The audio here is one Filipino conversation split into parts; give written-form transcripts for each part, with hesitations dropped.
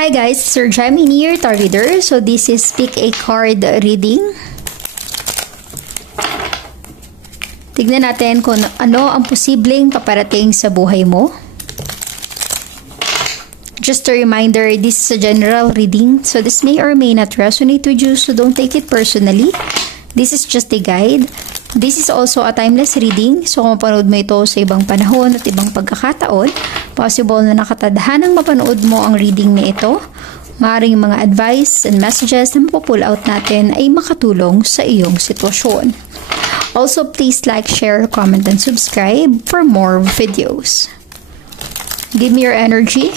Hi guys, Sir Gemini here, Tarot Reader. So this is pick a card reading. Tignan natin kung ano ang posibleng paparating sa buhay mo. Just a reminder, this is a general reading, so this may or may not resonate with you, so don't take it personally. This is just a guide. This is also a timeless reading, so kung mapanood mo ito sa ibang panahon at ibang pagkakataon, possible na nakatadhanang mapanood mo ang reading na ito. Maaaring mga advice and messages na mapupull out natin ay makatulong sa iyong sitwasyon. Also, please like, share, comment, and subscribe for more videos. Give me your energy.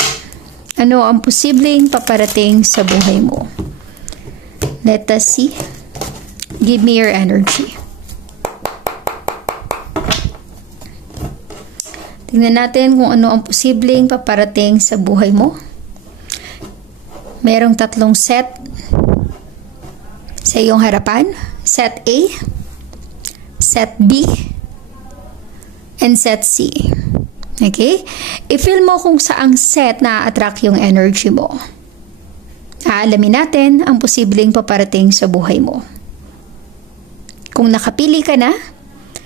Ano ang posibleng paparating sa buhay mo? Let us see. Give me your energy. Tingnan natin kung ano ang posibleng paparating sa buhay mo. Merong tatlong set sa iyong harapan. Set A, Set B, and Set C. Okay? I-feel mo kung saang set na-attract yung energy mo. Aalamin natin ang posibleng paparating sa buhay mo. Kung nakapili ka na,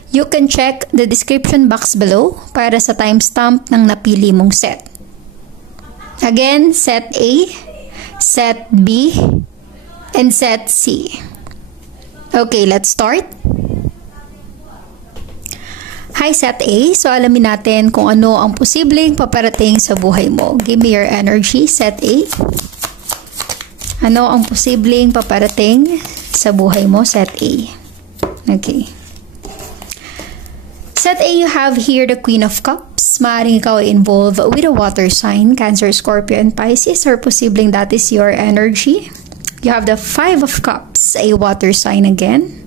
you can check the description box below para sa timestamp ng napili mong set. Again, Set A, Set B, and Set C. Okay, let's start. Hi, Set A. So, alamin natin kung ano ang posibleng paparating sa buhay mo. Give me your energy, Set A. Ano ang posibleng paparating sa buhay mo, Set A? Okay. Set A, you have here the Queen of Cups. Maaaring ikaw ay involved with a water sign, Cancer, Scorpio, and Pisces, or posibleng that is your energy. You have the Five of Cups, a water sign again.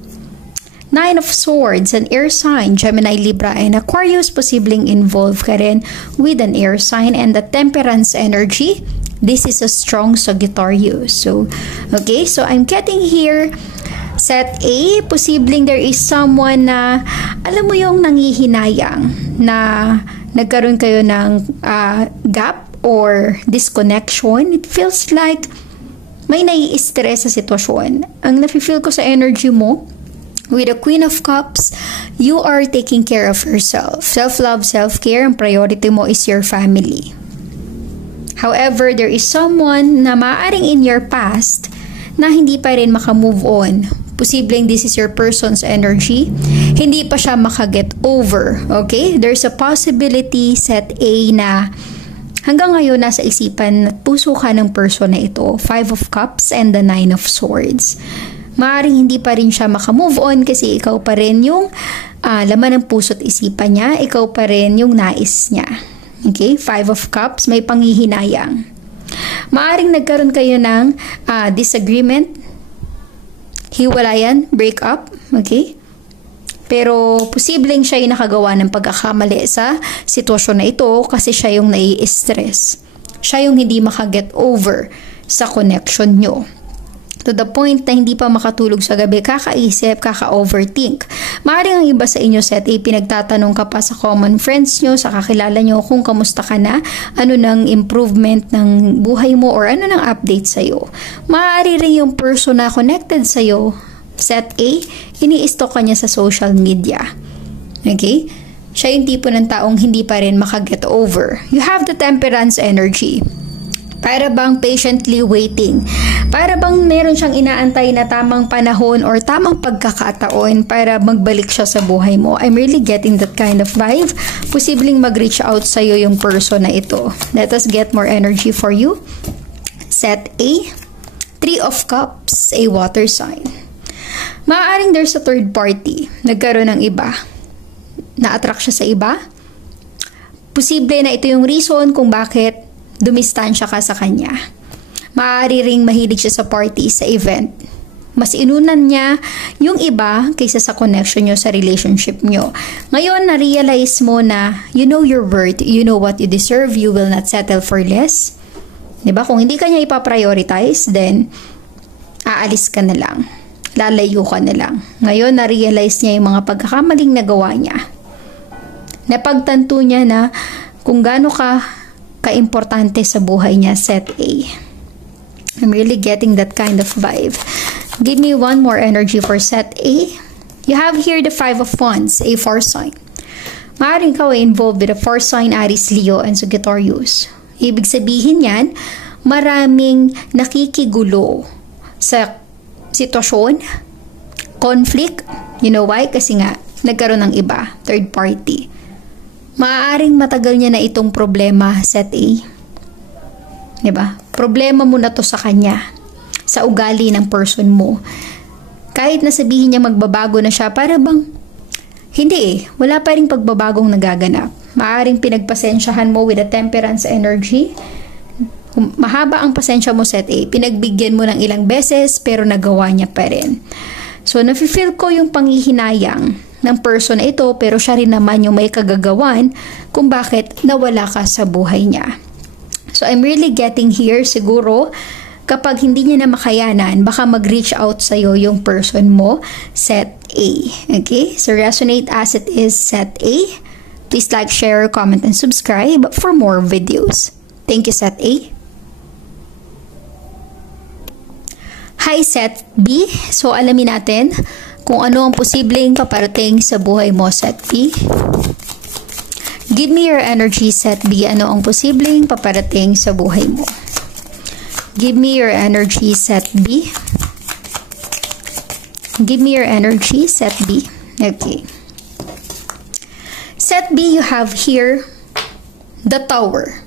Nine of Swords, an air sign, Gemini, Libra, and Aquarius. Posibleng involved ka rin with an air sign. And the Temperance energy, this is a strong Sagittarius. So, okay, so I'm getting here Set A, posibleng there is someone na, alam mo yung nangihinayang, na nagkaroon kayo ng gap or disconnection. It feels like may nai-stress sa sitwasyon. Ang nafe-feel ko sa energy mo, with the Queen of Cups, you are taking care of yourself. Self-love, self-care, ang priority mo is your family. However, there is someone na maaaring in your past na hindi pa rin makamove on. Posibleng this is your person's energy. Hindi pa siya makaget over. Okay? There's a possibility, Set A, na hanggang ngayon nasa isipan at puso ka ng person na ito. Five of Cups and the Nine of Swords. Maaaring hindi pa rin siya makamove on kasi ikaw pa rin yung laman ng puso at isipan niya. Ikaw pa rin yung nais niya. Okay? Five of Cups, may panghihinayang. Maaaring nagkaroon kayo ng disagreement, hiwalayan, break up, okay? Pero posibleng siya yung nakagawa ng pagkakamali sa sitwasyon na ito kasi siya yung nai-stress. Siya yung hindi makaget over sa connection nyo. To the point na hindi pa makatulog sa gabi, kakaisip, kaka-overthink. Maaaring ang iba sa inyo, Set A, pinagtatanong ka pa sa common friends nyo, sa kakilala nyo kung kamusta ka na, ano ng improvement ng buhay mo, or ano ng update sa'yo. Maaari rin yung person na connected sa'yo, Set A, ini-stalk ka niya sa social media. Okay? Siya yung tipo ng taong hindi pa rin makaget over. You have the Temperance energy. Para bang patiently waiting. Para bang meron siyang inaantay na tamang panahon or tamang pagkakataon para magbalik siya sa buhay mo. I'm really getting that kind of vibe. Posibleng mag-reach out sa'yo yung person na ito. Let us get more energy for you. Set A, Three of Cups, a water sign. Maaaring there's a third party. Nagkaroon ng iba. Na-attract siya sa iba. Posible na ito yung reason kung bakit dumistansya ka sa kanya. Maaari ring mahilig siya sa party, sa event. Mas inunan niya yung iba kaysa sa connection nyo sa relationship nyo. Ngayon, na-realize mo na you know your worth, you know what you deserve, you will not settle for less. Diba? Kung hindi ka niya ipaprioritize, then aalis ka na lang. Lalayo ka na lang. Ngayon, na-realize niya yung mga pagkakamaling nagawa niya. Napagtanto niya na kung gaano ka kaimportante sa buhay niya, Set A. I'm really getting that kind of vibe. Give me one more energy for set A. You have here the Five of Wands, a fire sign. Maaaring ka ay involved with a fire sign, Aries, Leo, and Sagittarius. Ibig sabihin yan, maraming nakikigulo sa sitwasyon, conflict. You know why? Kasi nga, nagkaroon ng iba, third party. Maaaring matagal niya na itong problema, set A. Diba? Problema mo na to sa kanya, sa ugali ng person mo. Kahit na sabihin niya magbabago na siya, para bang, hindi wala pa ring pagbabagong nagaganap. Maaring pinagpasensyahan mo with a temperance energy. Mahaba ang pasensya mo, set A. Pinagbigyan mo ng ilang beses, pero nagawa niya pa rin. So, nafe-feel ko yung panghihinayang ng person na ito, pero siya rin naman yung may kagagawan kung bakit nawala ka sa buhay niya. So, I'm really getting here, siguro, kapag hindi niya na makayanan, baka mag-reach out sa'yo yung person mo, set A. Okay? So, resonate as it is, set A. Please like, share, comment, and subscribe for more videos. Thank you, set A. Hi, set B. So, alamin natin kung ano ang posibleng paparating sa buhay mo, set B. Give me your energy, set B. Ano ang posibleng paparating sa buhay mo? Give me your energy, set B. Give me your energy, set B. Okay. Set B, you have here the Tower.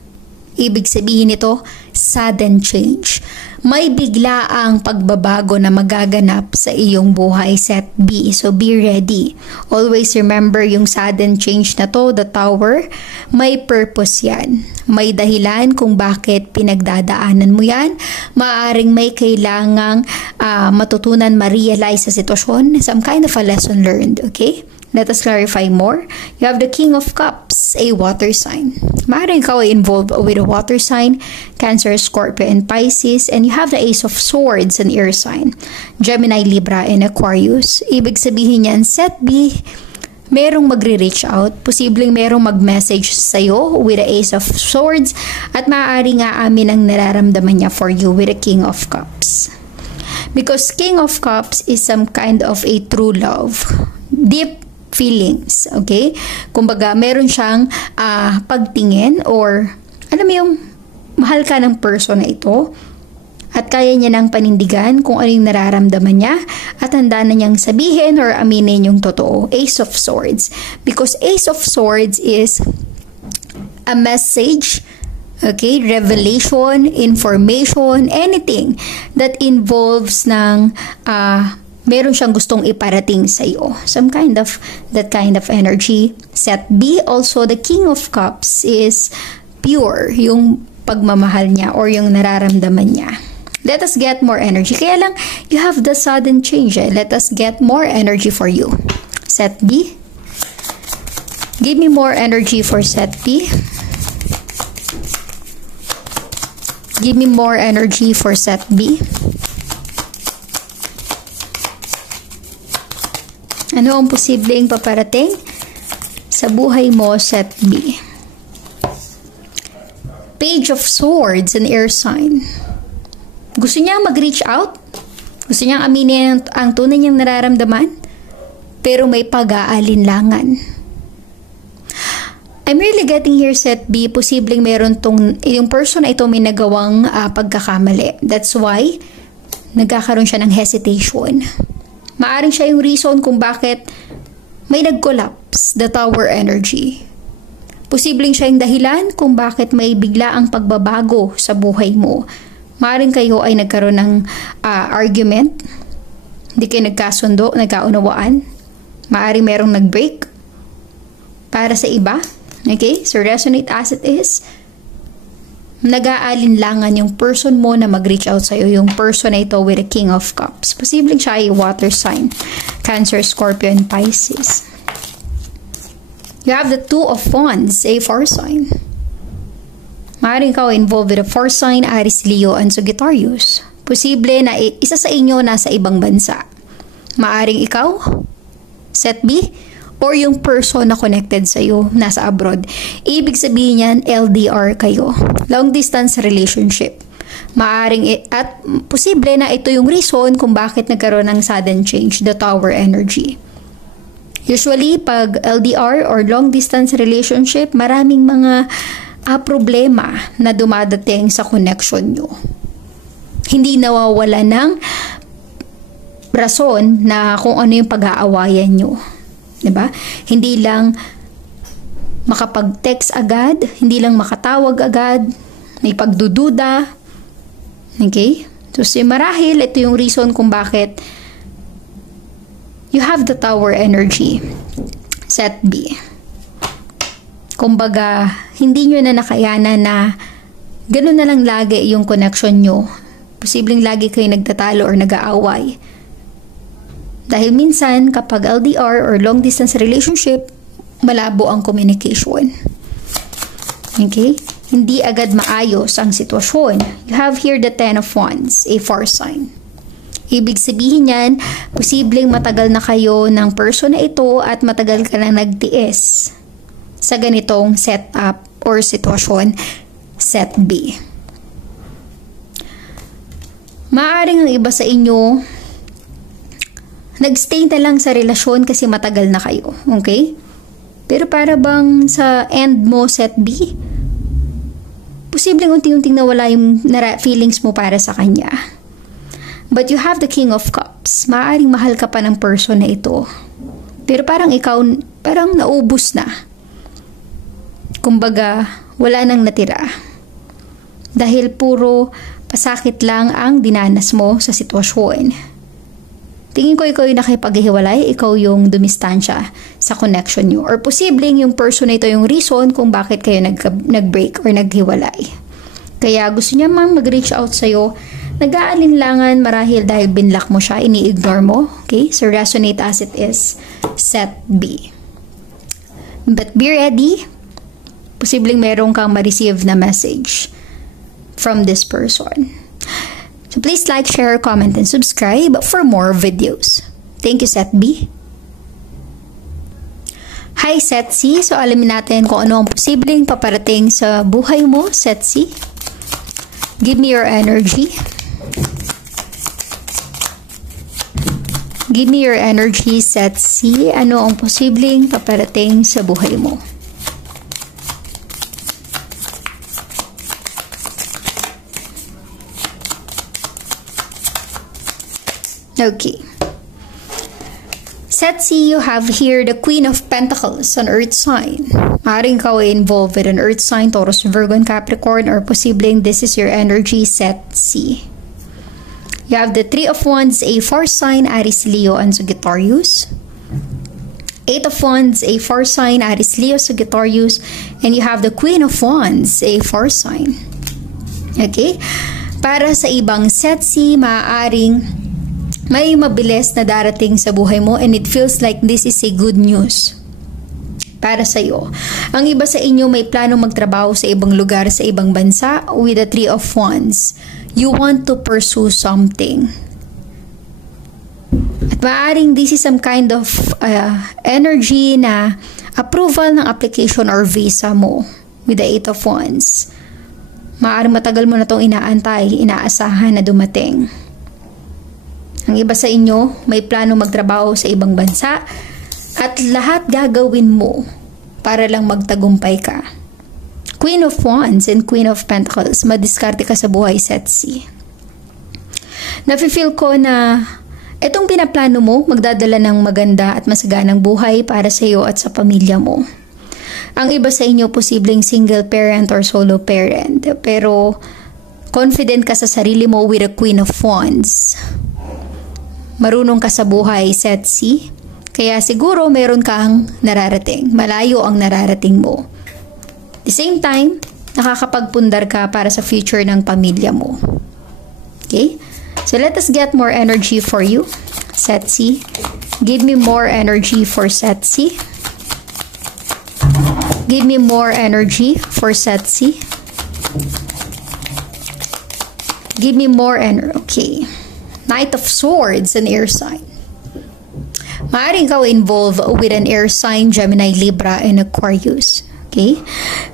Ibig sabihin nito, sudden change. May bigla ang pagbabago na magaganap sa iyong buhay, set B. So, be ready. Always remember yung sudden change na to, the Tower, may purpose yan. May dahilan kung bakit pinagdadaanan mo yan. Maaring may kailangang matutunan, ma-realize sa sitwasyon, some kind of a lesson learned, okay? Let us clarify more. You have the King of Cups, a water sign. Maaaring ikaw ay involved with a water sign, Cancer, Scorpio, and Pisces. And you have the Ace of Swords, an air sign, Gemini, Libra, and Aquarius. Ibig sabihin yan, set B, merong magre-reach out. Posibleng merong mag-message sa'yo with the Ace of Swords. At maaari nga amin ang nararamdaman niya for you with the King of Cups. Because King of Cups is some kind of a true love. Deep feelings, okay? Kumbaga, meron siyang pagtingin or, alam mo yung mahal ka ng person na ito at kaya niya nang panindigan kung ano yung nararamdaman niya at handa na niyang sabihin or aminin yung totoo. Ace of Swords. Because Ace of Swords is a message, okay? Revelation, information, anything that involves ng meron siyang gustong iparating sa iyo. Some kind of, that kind of energy. Set B, also the King of Cups is pure, yung pagmamahal niya or yung nararamdaman niya. Let us get more energy. Kaya lang, you have the sudden change. Let us get more energy for you. Set B. Give me more energy for set B. Give me more energy for set B. Ano ang posibleng paparating sa buhay mo, set B? Page of Swords, an air sign. Gusto niya mag-reach out? Gusto niya aminin ang tunay niyang nararamdaman? Pero may pag-aalinlangan. I'm really getting here, set B. Posibleng meron yung person na ito may nagawang pagkakamali. That's why nagkakaroon siya ng hesitation. Maaring siya yung reason kung bakit may nag-collapse, the Tower energy. Posibleng siya yung dahilan kung bakit may bigla ang pagbabago sa buhay mo. Maaring kayo ay nagkaroon ng argument, hindi kayo nagkasundo, nagkaunawaan. Maaring merong nag-break para sa iba. Okay? So, resonate as it is. Nag-aalinlangan yung person mo na mag-reach out sa'yo, yung person na ito with the King of Cups. Posibleng siya ay water sign, Cancer, Scorpio, and Pisces. You have the Two of Wands, a fire sign. Maaaring ikaw involved with a fire sign, Aries, Leo, and Sagittarius. Posible na isa sa inyo nasa ibang bansa. Maaaring ikaw, set B, or yung person na connected sa'yo, nasa abroad. Ibig sabihin yan, LDR kayo. Long distance relationship. At posible na ito yung reason kung bakit nagkaroon ng sudden change, the Tower energy. Usually, pag LDR or long distance relationship, maraming mga problema na dumadating sa connection nyo. Hindi nawawala ng rason na kung ano yung pag-aawayan nyo. Diba? Hindi lang makapag-text agad, hindi lang makatawag agad, may pagdududa. Okay? So, marahil, ito yung reason kung bakit you have the Tower energy. Set B. Kumbaga, hindi nyo na nakayanan na ganun na lang lagi yung connection nyo. Posibleng lagi kayo nagtatalo or nag-aaway. Dahil minsan, kapag LDR or long distance relationship, malabo ang communication. Okay? Hindi agad maayos ang sitwasyon. You have here the Ten of Wands, a fire sign. Ibig sabihin yan, posibleng matagal na kayo ng person na ito at matagal ka na nagtiis sa ganitong setup or sitwasyon, set B. Maaaring ang iba sa inyo, nagstay na lang sa relasyon kasi matagal na kayo. Okay? Pero para bang sa end mo, set B, posibleng unti-unting nawala yung feelings mo para sa kanya. But you have the King of Cups. Maaaring mahal ka pa ng person na ito. Pero parang ikaw, parang naubos na. Kumbaga, wala nang natira. Dahil puro pasakit lang ang dinanas mo sa sitwasyon. Tingin ko ikaw yung nakipaghiwalay, ikaw yung dumistansya sa connection nyo. Or posibleng yung person na ito yung reason kung bakit kayo nag-break or naghiwalay. Kaya gusto niya mag-reach out sa'yo, nag-aalinlangan marahil dahil binlock mo siya, ini-ignore mo. Okay? So resonate as it is, set B. But be ready. Posibleng meron kang ma-receive na message from this person. So please like, share, comment, and subscribe for more videos. Thank you, Set B. Hi, Set C. So alamin natin kung ano ang posibleng paparating sa buhay mo, Set C. Give me your energy. Give me your energy, Set C. Ano ang posibleng paparating sa buhay mo? Okay. Set C, you have here the Queen of Pentacles, an Earth sign. Maaaring ka ay involved with an Earth sign, Taurus, Virgo, and Capricorn, or posibleng this is your energy, Set C. You have the Three of Wands, a fire sign, Aries, Leo, and Sagittarius. Eight of Wands, a fire sign, Aries, Leo, Sagittarius. And you have the Queen of Wands, a fire sign. Okay? Para sa ibang Set C, maaaring may mabilis na darating sa buhay mo and it feels like this is a good news para sa iyo. Ang iba sa inyo may plano magtrabaho sa ibang lugar, sa ibang bansa with the Three of Wands. You want to pursue something. At maaaring this is some kind of energy na approval ng application or visa mo with the Eight of Wands. Maaaring matagal mo na itong inaantay, inaasahan na dumating. Ang iba sa inyo, may plano magtrabaho sa ibang bansa at lahat gagawin mo para lang magtagumpay ka. Queen of Wands and Queen of Pentacles, madiskarte ka sa buhay, Set C. Nafe-feel ko na itong pinaplano mo, magdadala ng maganda at masaganang buhay para sa iyo at sa pamilya mo. Ang iba sa inyo, posibleng single parent or solo parent, pero confident ka sa sarili mo with a Queen of Wands. Marunong ka sa buhay, Set C. Kaya siguro meron kang nararating. Malayo ang nararating mo. At the same time, nakakapagpundar ka para sa future ng pamilya mo. Okay? So let us get more energy for you, Set C. Give me more energy for Set C. Give me more energy for Set C. Give me more energy. Okay. Knight of Swords, an air sign. Maaaring ikaw involved with an air sign, Gemini, Libra, and Aquarius. Okay?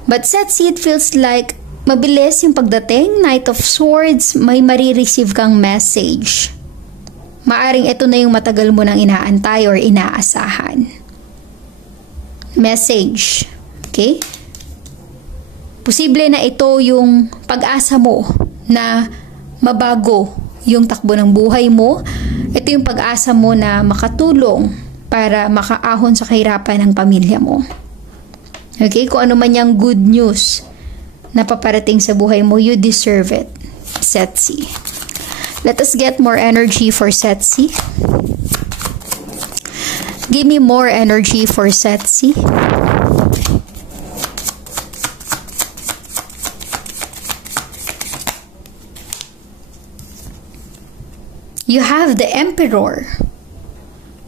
But Set C, it feels like mabilis yung pagdating, Knight of Swords, may marireceive kang message. Maaring ito na yung matagal mo nang inaantay or inaasahan. Message. Okay? Posible na ito yung pag-asa mo na mabago yung takbo ng buhay mo. Ito yung pag-asa mo na makatulong para makaahon sa kahirapan ng pamilya mo. Okay? Kung ano man yung good news na paparating sa buhay mo, you deserve it. Setsi. Let us get more energy for Setsi. Give me more energy for Setsi. You have the Emperor.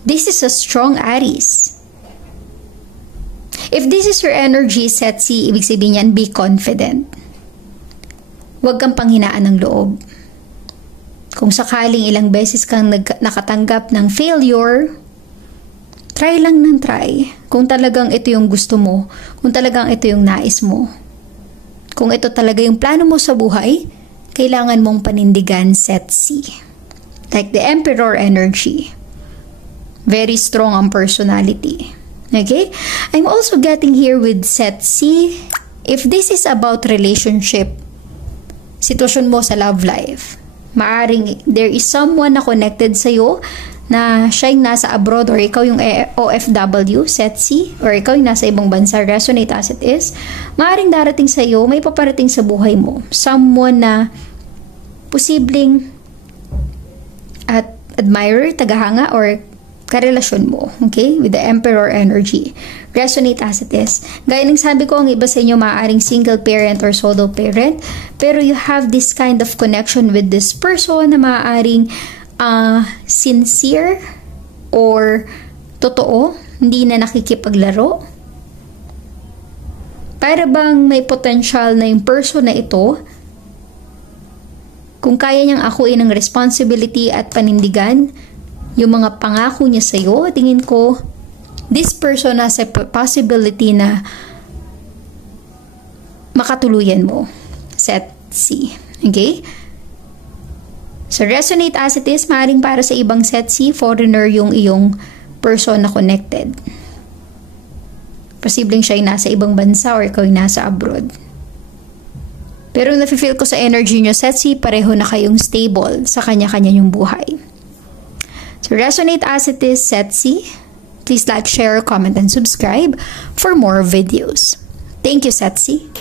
This is a strong Aries. If this is your energy, Setsi, ibig sabihin yan, be confident. Huwag kang panghinaan ng loob. Kung sakaling ilang beses kang nakatanggap ng failure, try lang ng try. Kung talagang ito yung gusto mo, kung talagang ito yung nais mo. Kung ito talaga yung plano mo sa buhay, kailangan mong panindigan, Setsi. Like the Emperor energy. Very strong ang personality. Okay? I'm also getting here with Setsi. If this is about relationship, sitwasyon mo sa love life, maaring there is someone na connected sa'yo na siya yung nasa abroad or ikaw yung OFW, Setsi, or ikaw yung nasa ibang bansa, resonate as it is, maaring darating sa'yo, may paparating sa buhay mo. Someone na posibleng at admirer, tagahanga, or karelasyon mo, okay? With the Emperor energy. Resonate as it is. Gaya ng sabi ko, ang iba sa inyo maaaring single parent or solo parent, pero you have this kind of connection with this person na maaaring sincere or totoo, hindi na nakikipaglaro. Para bang may potential na yung person na ito, kung kaya niyang akuin ng responsibility at panindigan yung mga pangako niya sa'yo, tingin ko, this person has a possibility na makatuluyan mo. Setsi. Okay? So, resonate as it is, maaaring para sa ibang Setsi, foreigner yung iyong person na connected. Posibleng siya yung nasa ibang bansa or ikaw yung nasa abroad. Pero nafe-feel ko sa energy nyo, Setsi, pareho na kayong stable sa kanya-kanya yung buhay. So, resonate as it is, Setsi. Please like, share, comment, and subscribe for more videos. Thank you, Setsi.